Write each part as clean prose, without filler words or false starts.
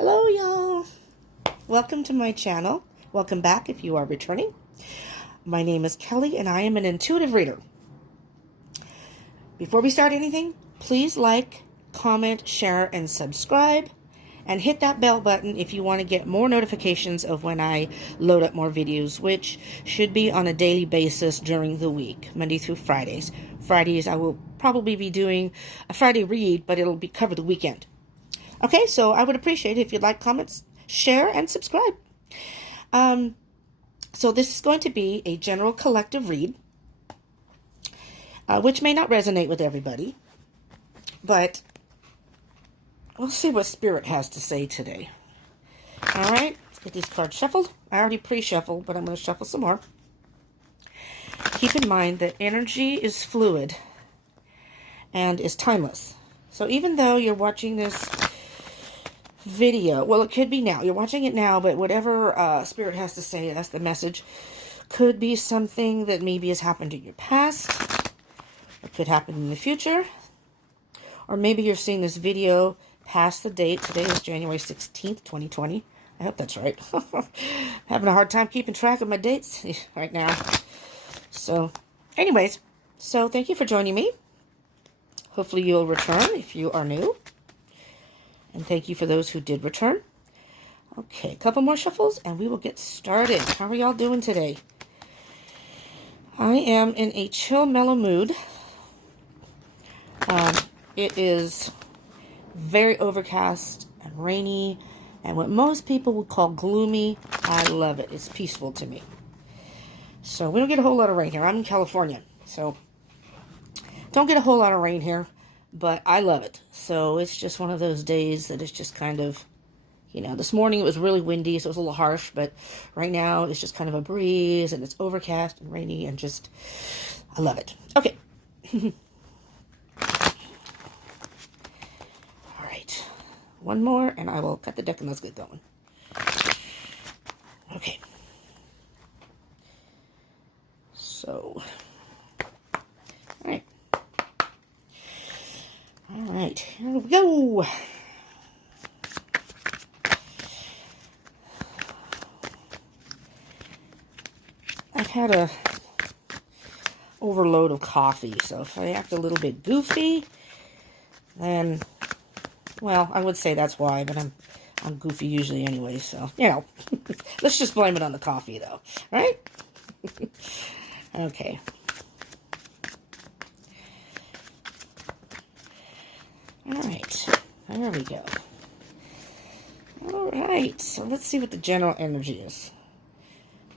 Hello, y'all. Welcome to my channel. Welcome back if you are returning. My name is Kelly and I am an intuitive reader. Before we start anything, please like, comment, share, and subscribe. And hit that bell button if you want to get more notifications of when I load up more videos, which should be on a daily basis during the week, Monday through Fridays. Fridays I will probably be doing a Friday read, but it'll be cover the weekend. Okay, so I would appreciate it if you'd like, comments, share, and subscribe. So this is going to be a general collective read, which may not resonate with everybody, but we'll see what Spirit has to say today. All right, let's get these cards shuffled. I already pre-shuffled, but I'm going to shuffle some more. Keep in mind that energy is fluid and is timeless. So even though you're watching this video, well, it could be now. You're watching it now, but whatever Spirit has to say, that's the message. Could be something that maybe has happened in your past. It could happen in the future. Or maybe you're seeing this video past the date. Today is January 16th, 2020. I hope that's right. Having a hard time keeping track of my dates right now. So, anyways, so thank you for joining me. Hopefully you'll return if you are new. And thank you for those who did return. Okay, a couple more shuffles and we will get started. How are y'all doing today? I am in a chill, mellow mood. It is very overcast and rainy, and what most people would call gloomy. I love it. It's peaceful to me. So we don't get a whole lot of rain here. I'm in California, so don't get a whole lot of rain here, but I love it. So it's just one of those days that it's just kind of, you know, this morning it was really windy, so it was a little harsh, but right now it's just kind of a breeze, and it's overcast and rainy, and just, I love it. Okay. One more, and I will cut the deck and let's get going. Okay. So, all right, here we go. I've had a overload of coffee, so if I act a little bit goofy, then, well, I would say that's why, but I'm goofy usually anyway, so, you know, let's just blame it on the coffee, though, right? Okay. All right, there we go. All right, so let's see what the general energy is.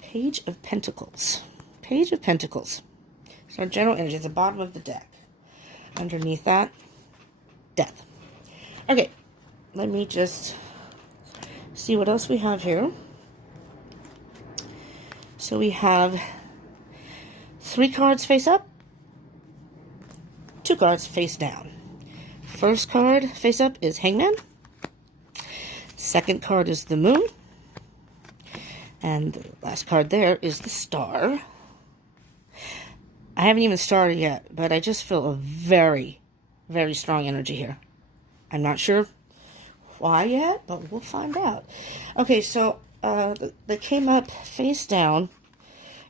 Page of Pentacles. Page of Pentacles. So our general energy is the bottom of the deck. Underneath that, Death. Okay, let me just see what else we have here. So we have 3 cards face up, 2 cards face down. First card face up is Hangman. Second card is the Moon. And the last card there is the Star. I haven't even started yet, but I just feel a very, very strong energy here. I'm not sure why yet, but we'll find out. Okay, so they came up face down.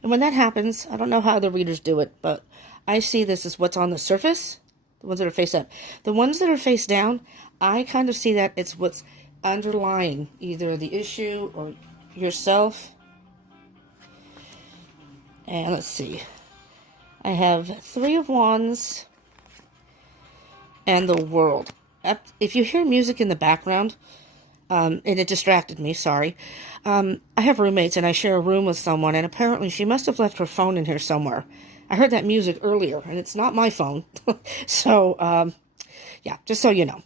And when that happens, I don't know how the readers do it, but I see this as what's on the surface, the ones that are face up. The ones that are face down, I kind of see that it's what's underlying either the issue or yourself. And let's see. I have 3 of Wands and the World. If you hear music in the background, and it distracted me, sorry. I have roommates and I share a room with someone, and apparently she must have left her phone in here somewhere. I heard that music earlier, and it's not my phone. So, yeah, just so you know.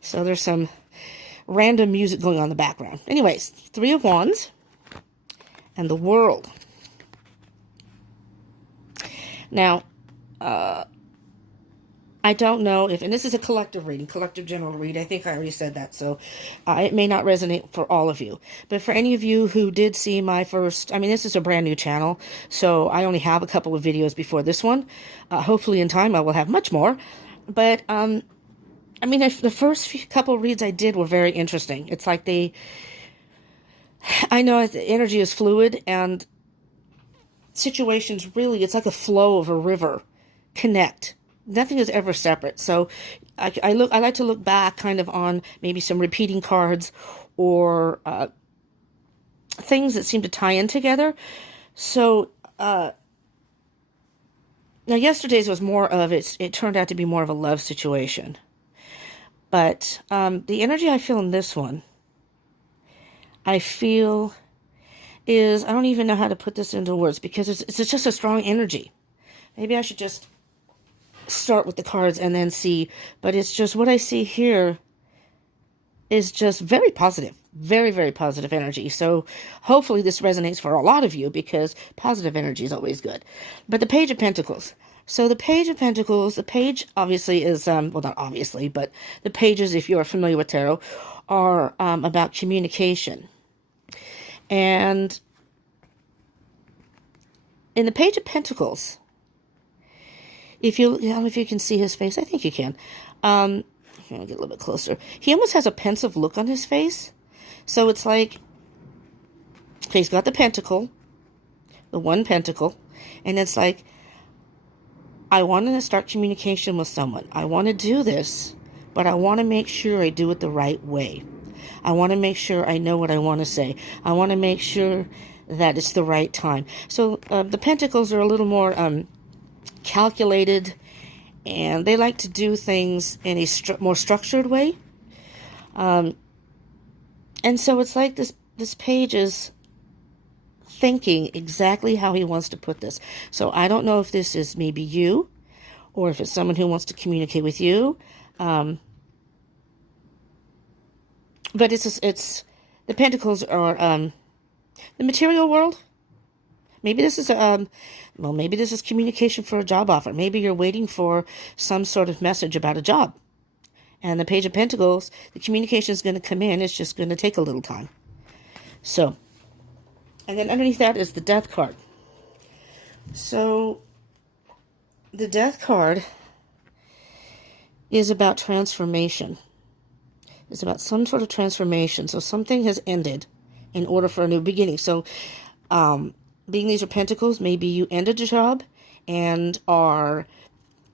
So there's some random music going on in the background. Anyways, 3 of Wands and the World. Now, I don't know if, and this is a collective reading, collective general read. I think I already said that, so it may not resonate for all of you. But for any of you who did see my first, I mean, this is a brand new channel, so I only have a couple of videos before this one. Hopefully in time I will have much more. But I mean, the first few couple reads I did were very interesting. It's like I know the energy is fluid and situations really, it's like a flow of a river, connect. Nothing is ever separate. So I like to look back kind of on maybe some repeating cards or things that seem to tie in together. So now yesterday's was more of it turned out to be more of a love situation. But the energy I feel in this one, I feel is, I don't even know how to put this into words because it's just a strong energy. Maybe I should just start with the cards and then see. But it's just what I see here is just very positive. Very, very positive energy. So hopefully this resonates for a lot of you because positive energy is always good. But the Page of Pentacles. So the Page of Pentacles, the page obviously is, well, not obviously, but the pages, if you're familiar with tarot, are about communication. And in the Page of Pentacles, I don't know if you can see his face. I think you can. I'll get a little bit closer. He almost has a pensive look on his face. So it's like, he's got the pentacle, the one pentacle, and it's like, I want to start communication with someone. I want to do this, but I want to make sure I do it the right way. I want to make sure I know what I want to say. I want to make sure that it's the right time. So the pentacles are a little more calculated, and they like to do things in a more structured way. And so it's like this page is thinking exactly how he wants to put this. So I don't know if this is maybe you or if it's someone who wants to communicate with you. But it's the pentacles are the material world. Maybe this is maybe this is communication for a job offer. Maybe you're waiting for some sort of message about a job. And the Page of Pentacles, the communication is going to come in. It's just going to take a little time. So, and then underneath that is the Death card. So, the Death card is about transformation. It's about some sort of transformation. So, something has ended in order for a new beginning. So, being these are pentacles, maybe you ended a job and are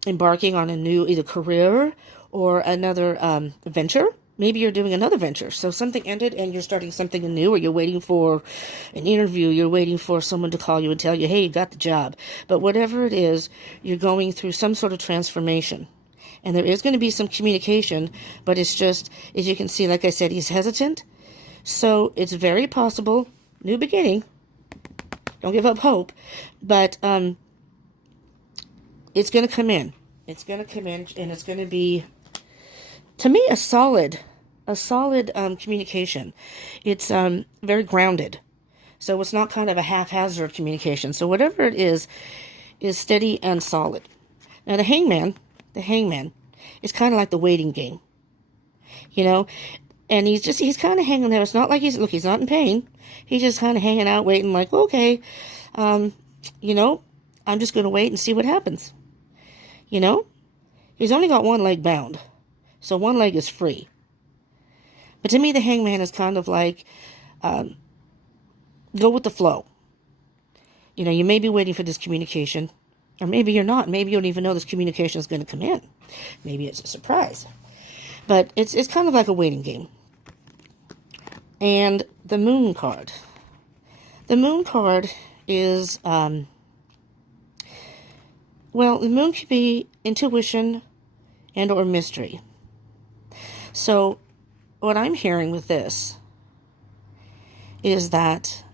embarking on a new either career or another venture. Maybe you're doing another venture. So something ended and you're starting something new, or you're waiting for an interview. You're waiting for someone to call you and tell you, hey, you got the job. But whatever it is, you're going through some sort of transformation. And there is going to be some communication, but it's just, as you can see, like I said, he's hesitant. So it's very possible, new beginning. Don't give up hope. But it's going to come in. It's going to come in, and it's going to be, to me, a solid communication. It's very grounded. So it's not kind of a haphazard communication. So whatever it is steady and solid. Now the hangman is kind of like the waiting game. You know? And he's kind of hanging there. It's not like he's not in pain. He's just kind of hanging out, waiting like, okay, I'm just going to wait and see what happens. You know? He's only got one leg bound. So one leg is free. But to me, the hangman is kind of like, go with the flow. You know, you may be waiting for this communication, or maybe you're not. Maybe you don't even know this communication is going to come in. Maybe it's a surprise. But it's kind of like a waiting game. And the Moon card. The Moon card is, the Moon could be intuition and or mystery. So what I'm hearing with this is that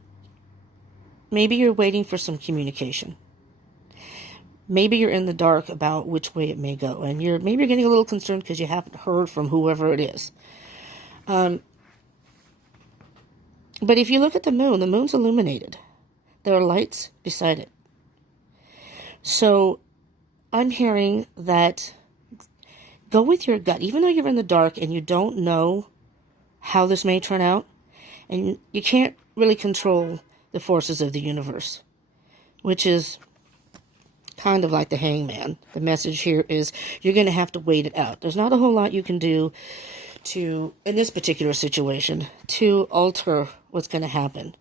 maybe you're waiting for some communication. Maybe you're in the dark about which way it may go, and maybe you're getting a little concerned because you haven't heard from whoever it is. But if you look at the moon's illuminated. There are lights beside it. So I'm hearing that go with your gut, even though you're in the dark and you don't know how this may turn out, and you can't really control the forces of the universe, which is kind of like the Hangman. The message here is you're going to have to wait it out. There's not a whole lot you can do to, in this particular situation, to alter what's going to happen.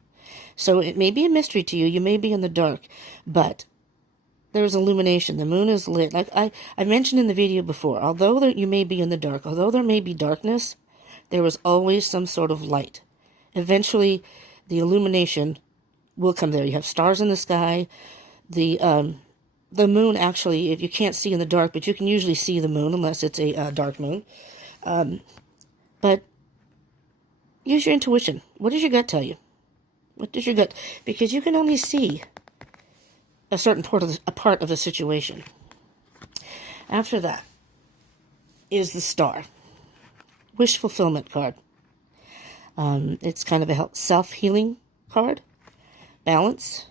So it may be a mystery to you. You may be in the dark, but there's illumination. The moon is lit. Like I mentioned in the video before, although you may be in the dark, although there may be darkness, there is always some sort of light. Eventually, the illumination will come there. You have stars in the sky. The moon, actually, if you can't see in the dark, but you can usually see the moon unless it's a dark moon. But use your intuition. What does your gut tell you? What does your gut? Because you can only see a certain part of the situation. After that is the star. Wish fulfillment card. It's kind of a self-healing card. Balance.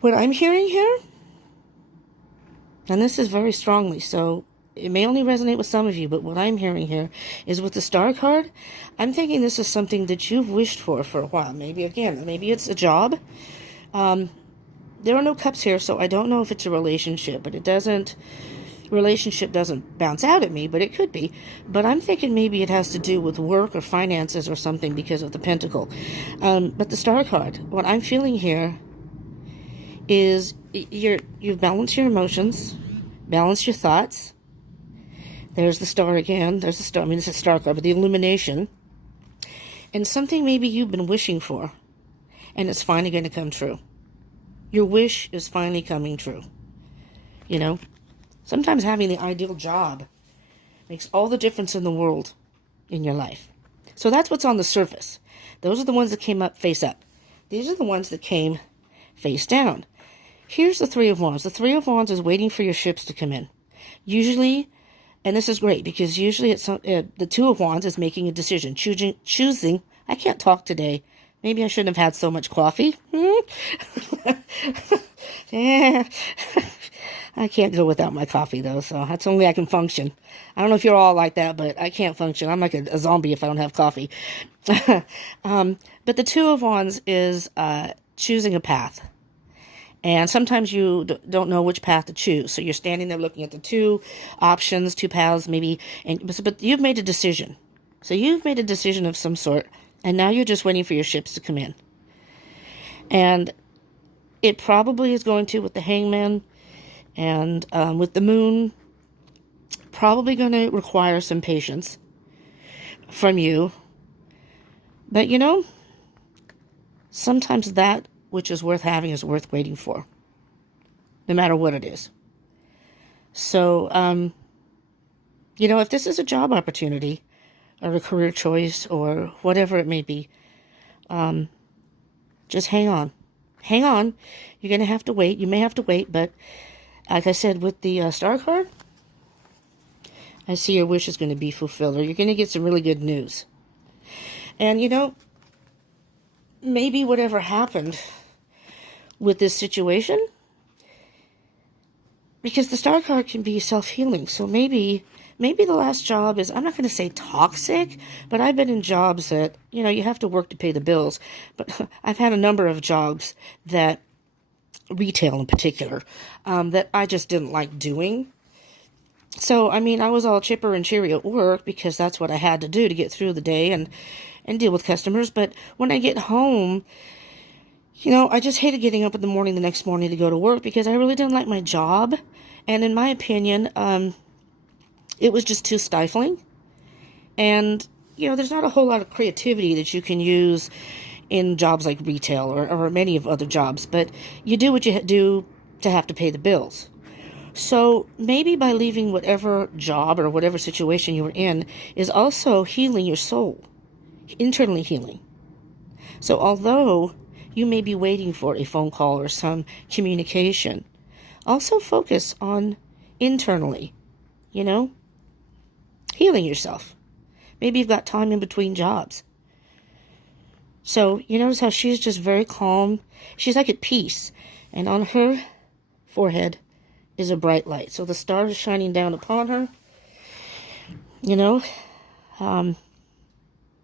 What I'm hearing here, and this is very strongly, so it may only resonate with some of you, but what I'm hearing here is with the star card, I'm thinking this is something that you've wished for a while. Maybe, again, maybe it's a job. There are no cups here, so I don't know if it's a relationship, but relationship doesn't bounce out at me, but it could be. But I'm thinking maybe it has to do with work or finances or something because of the pentacle. But the star card, what I'm feeling here is you've balanced your emotions, balanced your thoughts. There's the star again. There's the star. I mean, it's a star card, but the illumination. And something maybe you've been wishing for, and it's finally going to come true. Your wish is finally coming true. You know, sometimes having the ideal job makes all the difference in the world in your life. So that's what's on the surface. Those are the ones that came up face up. These are the ones that came face down. Here's the Three of Wands. The Three of Wands is waiting for your ships to come in. Usually, and this is great, because usually it's the Two of Wands is making a decision, choosing. I can't talk today. Maybe I shouldn't have had so much coffee. Yeah. I can't go without my coffee, though, so that's the only way I can function. I don't know if you're all like that, but I can't function. I'm like a zombie if I don't have coffee. But the Two of Wands is choosing a path. And sometimes you don't know which path to choose. So you're standing there looking at the two options, two paths, maybe. But you've made a decision. So you've made a decision of some sort. And now you're just waiting for your ships to come in. And it probably is going to with the Hangman and with the moon. Probably going to require some patience from you. But, you know, sometimes that which is worth having is worth waiting for, no matter what it is. So, you know, if this is a job opportunity or a career choice or whatever it may be, just hang on. Hang on. You're going to have to wait. You may have to wait, but like I said, with the star card, I see your wish is going to be fulfilled, or you're going to get some really good news. And, you know, maybe whatever happened with this situation, because the star card can be self-healing. So maybe the last job is, I'm not going to say toxic, but I've been in jobs that, you know, you have to work to pay the bills. But I've had a number of jobs that, retail in particular, that I just didn't like doing. So, I mean, I was all chipper and cheery at work because that's what I had to do to get through the day and deal with customers. But when I get home, you know, I just hated getting up in the morning the next morning to go to work because I really didn't like my job. And in my opinion, it was just too stifling. And, you know, there's not a whole lot of creativity that you can use in jobs like retail or many of other jobs. But you do what you do to have to pay the bills. So maybe by leaving whatever job or whatever situation you were in is also healing your soul, internally healing. So although you may be waiting for a phone call or some communication, also focus on internally, you know, healing yourself. Maybe you've got time in between jobs. So you notice how she's just very calm. She's like at peace. And on her forehead is a bright light. So the stars are shining down upon her. You know,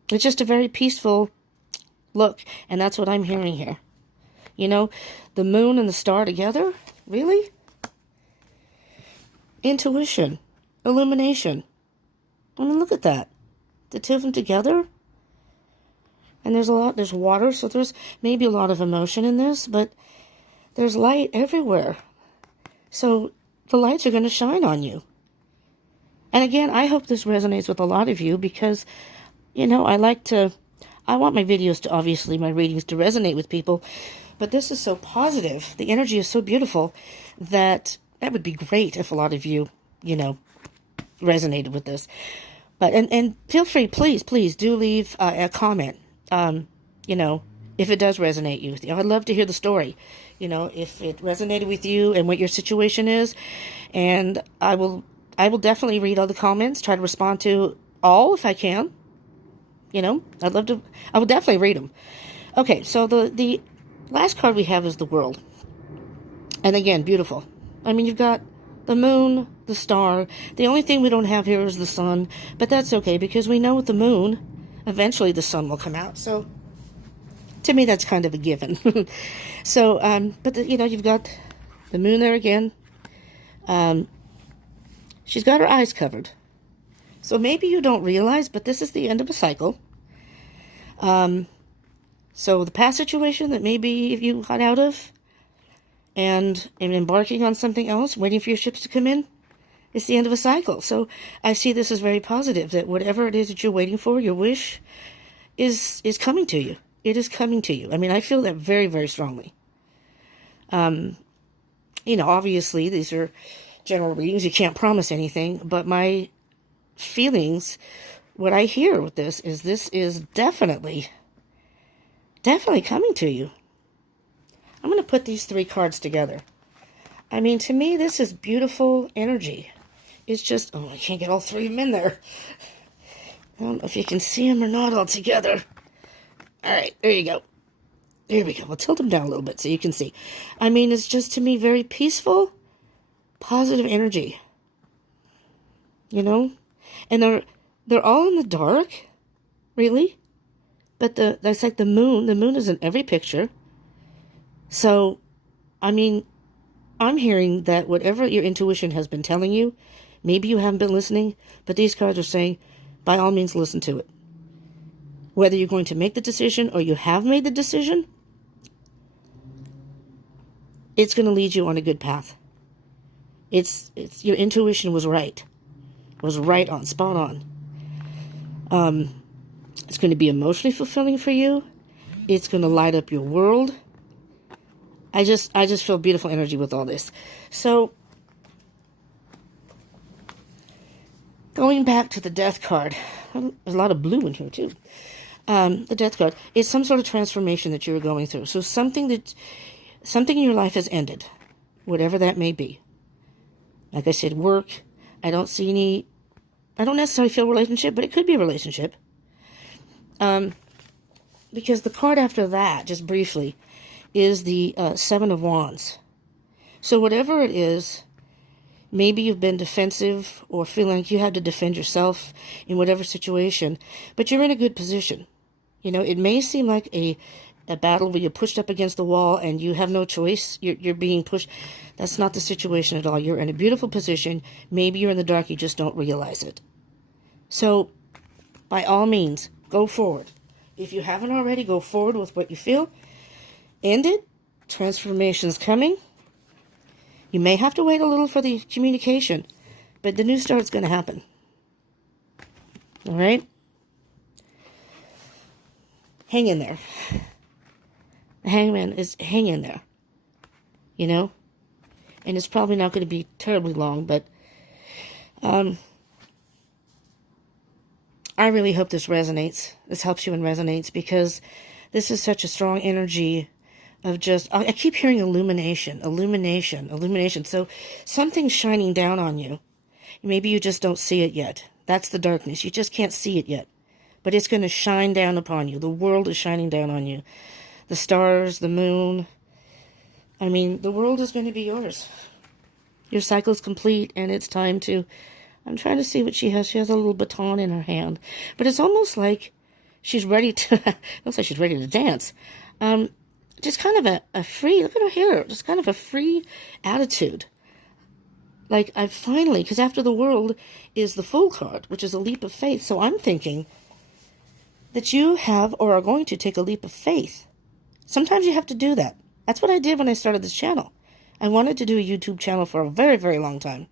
it's just a very peaceful look. And that's what I'm hearing here. You know, the moon and the star together? Really? Intuition. Illumination. I mean, look at that. The two of them together. And there's water, so there's maybe a lot of emotion in this, but there's light everywhere. So the lights are going to shine on you. And again, I hope this resonates with a lot of you because, you know, I want my videos to, obviously, my readings to resonate with people, but this is so positive. The energy is so beautiful that would be great if a lot of you, you know, resonated with this. But, and feel free, please do leave a comment. You know, if it does resonate with you. I'd love to hear the story, you know, if it resonated with you and what your situation is. And I will definitely read all the comments, try to respond to all if I can. You know, I will definitely read them. Okay, so the last card we have is the World. And again, beautiful. I mean, you've got the moon, the star. The only thing we don't have here is the sun, but that's okay because we know with the moon, eventually the sun will come out. So to me, that's kind of a given. So, but you know, you've got the moon there again. She's got her eyes covered. So maybe you don't realize, but this is the end of a cycle. So the past situation that maybe you got out of and embarking on something else, waiting for your ships to come in, it's the end of a cycle. So I see this as very positive, that whatever it is that you're waiting for, your wish, is coming to you. It is coming to you. I mean, I feel that very, very strongly. You know, obviously, these are general readings. You can't promise anything, but my feelings, what I hear with this is definitely coming to you. I'm going to put these three cards together. I mean, to me, this is beautiful energy. It's just, oh, I can't get all three of them in there. I don't know if you can see them or not all together. All right, there you go. There we go. We'll tilt them down a little bit so you can see. I mean, it's just, to me, very peaceful, positive energy. You know? And they're all in the dark, really. But that's like the moon. The moon is in every picture. So, I mean, I'm hearing that whatever your intuition has been telling you, maybe you haven't been listening, but these cards are saying, by all means, listen to it. Whether you're going to make the decision or you have made the decision, it's going to lead you on a good path. It's your intuition was right. Was right on, spot on. It's going to be emotionally fulfilling for you. It's going to light up your world. I just feel beautiful energy with all this. So, going back to the Death card, there's a lot of blue in here too. The Death card is some sort of transformation that you're going through. So something in your life has ended, whatever that may be. Like I said, work. I don't necessarily feel relationship, but it could be a relationship. Because the card after that, just briefly, is the Seven of Wands. So whatever it is, maybe you've been defensive or feeling like you have to defend yourself in whatever situation, but you're in a good position. You know, it may seem like a battle where you're pushed up against the wall and you have no choice. You're being pushed. That's not the situation at all. You're in a beautiful position. Maybe you're in the dark. You just don't realize it. So, by all means, go forward. If you haven't already, go forward with what you feel. End it. Transformation's coming. You may have to wait a little for the communication, but the new start's going to happen. All right? Hang in there. The Hangman is hang in there. You know? And it's probably not going to be terribly long, but I really hope this resonates. This helps you and resonates, because this is such a strong energy of just, I keep hearing illumination. So something's shining down on you. Maybe you just don't see it yet. That's the darkness. You just can't see it yet. But it's going to shine down upon you. The world is shining down on you. The stars, the moon. I mean, the world is going to be yours. Your cycle's complete, and it's time to... I'm trying to see what she has. She has a little baton in her hand. But it's almost like she's ready to... it looks like she's ready to dance. To just kind of a free, look at her hair, just kind of a free attitude. Like, I finally, because after the World is the Fool card, which is a leap of faith. So I'm thinking that you have or are going to take a leap of faith. Sometimes you have to do that. That's what I did when I started this channel. I wanted to do a YouTube channel for a very, very long time.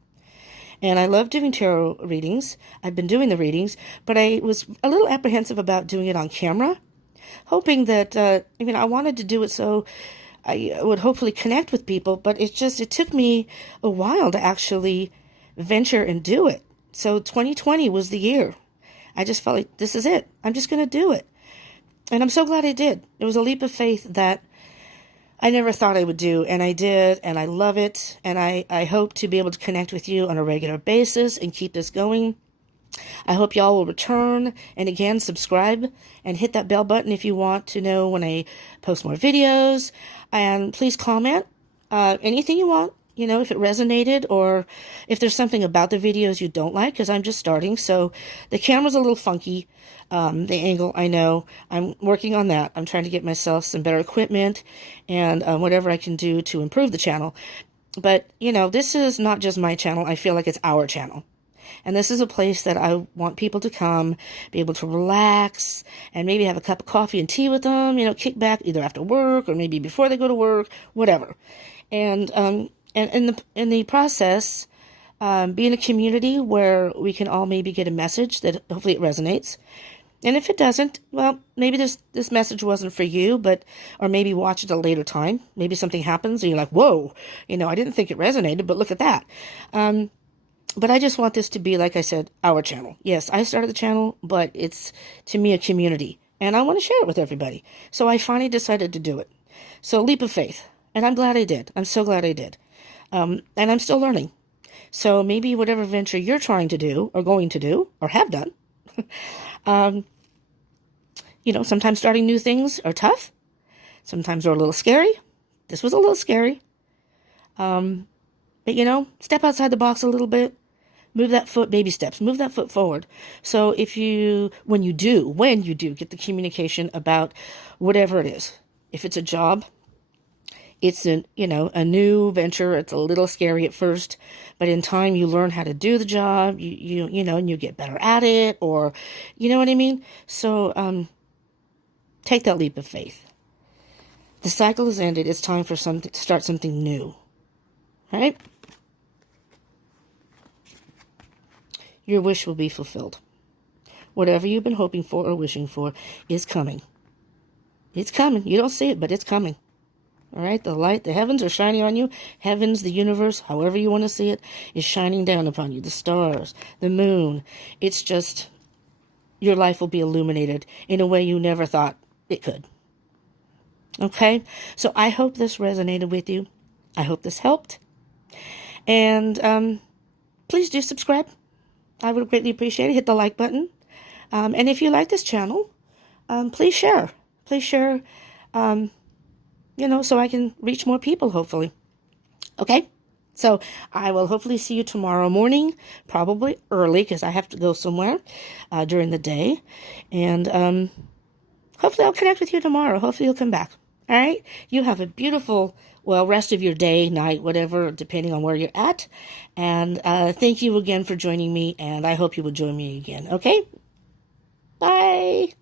And I love doing tarot readings. I've been doing the readings, but I was a little apprehensive about doing it on camera, hoping that, I wanted to do it so I would hopefully connect with people, but it took me a while to actually venture and do it. So 2020 was the year. I just felt like this is it. I'm just going to do it. And I'm so glad I did. It was a leap of faith that I never thought I would do, and I did, and I love it, and I hope to be able to connect with you on a regular basis and keep this going. I hope y'all will return, and again, subscribe and hit that bell button if you want to know when I post more videos, and please comment anything you want, if it resonated, or if there's something about the videos you don't like, because I'm just starting, so the camera's a little funky, the angle, I know. I'm working on that. I'm trying to get myself some better equipment and whatever I can do to improve the channel. But, this is not just my channel. I feel like it's our channel. And this is a place that I want people to come, be able to relax, and maybe have a cup of coffee and tea with them, kick back either after work or maybe before they go to work, whatever. And in the process, be in a community where we can all maybe get a message that hopefully it resonates. And if it doesn't, well, maybe this message wasn't for you, or maybe watch it at a later time. Maybe something happens and you're like, whoa, I didn't think it resonated, but look at that. But I just want this to be, like I said, our channel. Yes, I started the channel, but it's, to me, a community. And I want to share it with everybody. So I finally decided to do it. So leap of faith. And I'm glad I did. I'm so glad I did. And I'm still learning. So maybe whatever venture you're trying to do, or going to do, or have done, sometimes starting new things are tough. Sometimes they're a little scary. This was a little scary. But, step outside the box a little bit. Move that foot, baby steps, move that foot forward. So when you do get the communication about whatever it is, if it's a job, it's a new venture. It's a little scary at first, but in time you learn how to do the job, and you get better at it, or, you know what I mean? So, take that leap of faith. The cycle has ended. It's time for to start something new, right? Your wish will be fulfilled. Whatever you've been hoping for or wishing for is coming. It's coming. You don't see it, but it's coming. All right? The light, the heavens are shining on you. Heavens, the universe, however you want to see it, is shining down upon you. The stars, the moon. It's just, your life will be illuminated in a way you never thought it could. Okay? So I hope this resonated with you. I hope this helped. And please do subscribe. I would greatly appreciate it. Hit the like button. And if you like this channel, please share. Please share, so I can reach more people, hopefully. Okay? So I will hopefully see you tomorrow morning, probably early, because I have to go somewhere during the day. And hopefully I'll connect with you tomorrow. Hopefully you'll come back. All right? You have a beautiful, rest of your day, night, whatever, depending on where you're at. And thank you again for joining me, and I hope you will join me again. Okay? Bye.